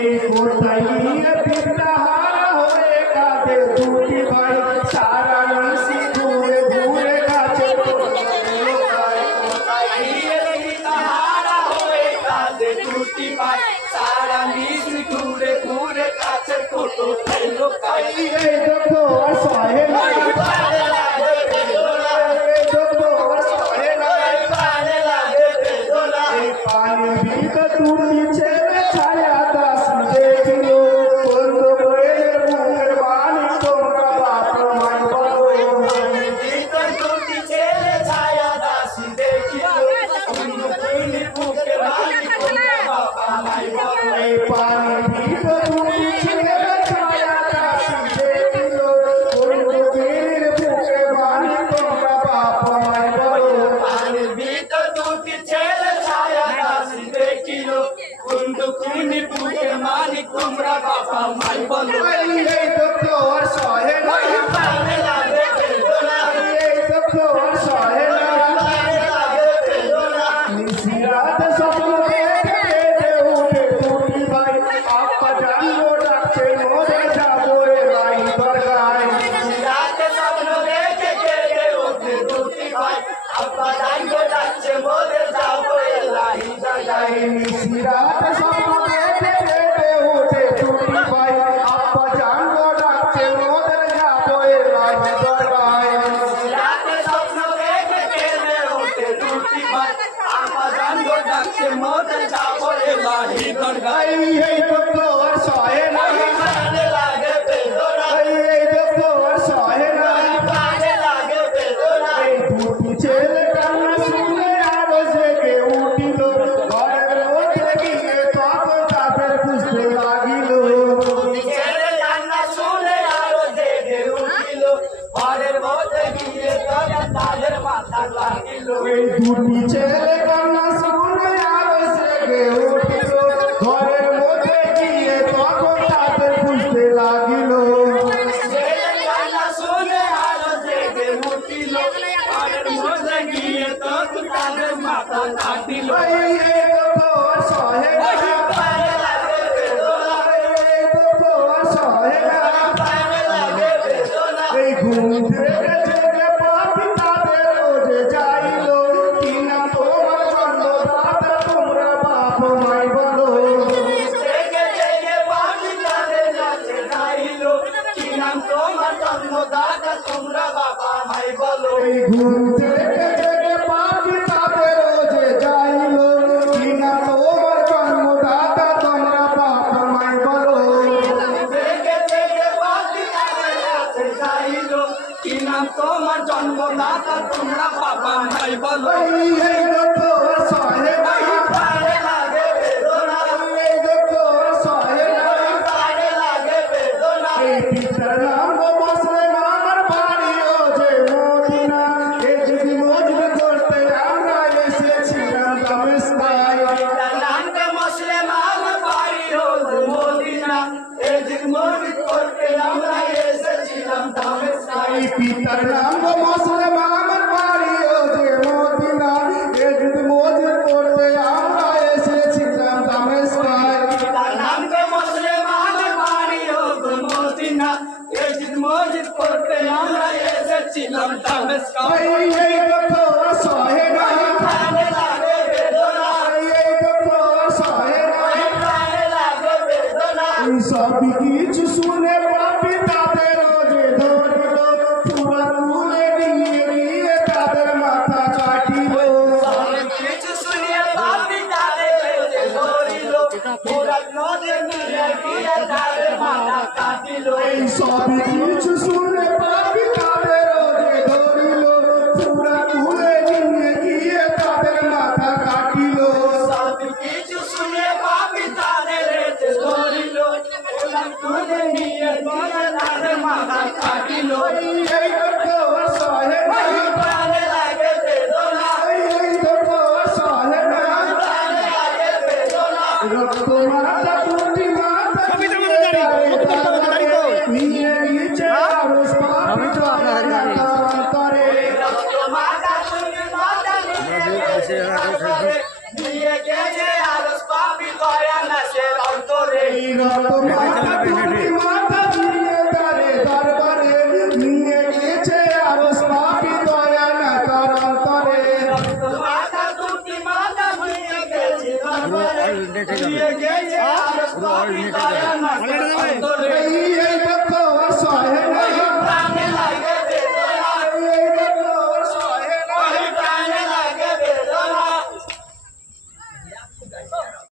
এই কোথায় নিয়ে পিতাহারা হয়ে কাঁদে দুটি ভাই সারা নিশি ঘুরে ঘুরে কাছে পিতাহারা হয়ে কাঁদে দুটি ভাই সারা নিশি ঘুরে ঘুরে কাছে ফটো ফেলো কাই এই দেখো সহে पानी भी तो तू नीचे में छाया दास देख लो बंद बड़े मेहरबानी तुमका बाप मन बनो पानी भी तो तू नीचे में छाया दास देख लो बंद बड़े भूखे बानी तुमका बाप मन बनो पानी भी तो तू नीचे में छाया दास देख लो बंद बड़े भूखे बानी तुमका बाप मन बनो पानी भी तो तू नीचे कुंदकुनी पूके मानी कुमरा बापा माई बोलो ये तो और सहे नहीं पाने लागे बेदोला ये तो और सहे पाने लागे बेदोला निशिरात सपन देखे उठे टूटी भाई आप जानो डाके मोरे जाबो रे भाई बरगाय रात सपन देखे उठे टूटी भाई आप जानो डाके मोरे जाबो रे लाई जगाई निशिरात सपन देखे उठे टूटी भाई आप जानो डाके मोरे जाबो रे भाई बरगाय रात सपन देखे उठे टूटी भाई आप जानो डाके मोरे जाबो रे लाई जगाई ये तो और सहे नहीं पाने लागे बेदोला ये तो और सहे नहीं पाने लागे बेदोला टूटी चले करना सुने आरो से के उठी लो घर रोज लगी के तो तापर कुछ लागी लो चले जाना सुने आरो दे दे उठिलो बारे मोते गिरे तोरा ताजर माथा लागिलो टूटी चले करना सुने आरो से के उठी लो घर रोज लगी के तो तापर कुछ लागी लो चले जाना सुने आरो दे दे उठिलो बारे मोते गिरे तो ताजर माथा लागिलो ये तो सहे नहीं पाने लागे बेदोला ये तो सहे पाने लागे बेदोला घूमते जगे पापी ताते रोज जाइलो कि नाम तोमर चंदो दाता तुमरा बाप माई बोलो जगे जगे बाजी जाने जाते जाइलो कि नाम तोमर चंदो दाता तुमरा बाबा भाई बोलो घूमते जगे पापी ताते रोज जाइलो कि नाम तोमर चंदो दाता तुमरा बाप माई बोलो जगे जगे बाजी जाने जाते जाइलो कि नाम तोमर जन्मदाता तुमरा बाबा भाई बोलो ये तो सहे नहीं पाने लागे बेदोला ये तो सहे पाने लागे बेदोला पितर नाम बसले मामर बाड़ियो जे मोदिना ए যদি মজবুত করতে আমরা এসেছিলাম নমস্কার नाम के मुस्लिम आम बारी हो मोदिना ए दिन मोदी करके আমরা এসেছিলাম দামেস্কাই এই পিতার নাম বসলে মামর বাড়িও যে মদিনা এ যদি মজবুত করতে আমরা এসেছিলাম নমস্কার नाम के मुस्लिम आम बारी हो मोदिना ए दिन मोदी करके আমরা এসেছিলাম দামেস্কাই এই তো সহে না পানে লাগে বেদনা এই তো সহে না পানে লাগে বেদনা এই সব কিছু শুনে পাপি তাদের রোজে ধরিল পুরা তুলে নিয়ে গিয়ে তাদের মাথা কাটিল কিছু শুনিয়ে পাপি তাদের ধরিল পুরা নদী নিয়ে গিয়ে তাদের মাথা কাটিল এই সব কিছু শুনে পাপি তাদের রোজে ধরিল পুরা তুলে নিয়ে গিয়ে তাদের মাথা কাটিল সব কিছু শুনে পাপি তাদের ধরিল পুরা তুলে নিয়ে গিয়ে তাদের মাথা কাটিল এই তো সহে না প্রাণে লাগে বেদনা এই তো সহে না প্রাণে লাগে বেদনা রক্ত মাতা টুটি মাতা নিয়ে নিচে আরো এই রক্ত মাথা তুলতে মাথা দিয়ে তারে দরবারে নিয়ে গিয়েছে আরো পাপি দয়া না তার অন্তরে মাথা তুলতে মাথা ভুলিয়ে গেছে দরবারে নিয়ে গেছে আর পাপি দয়া না তার অন্তরে এই দুঃখ সহে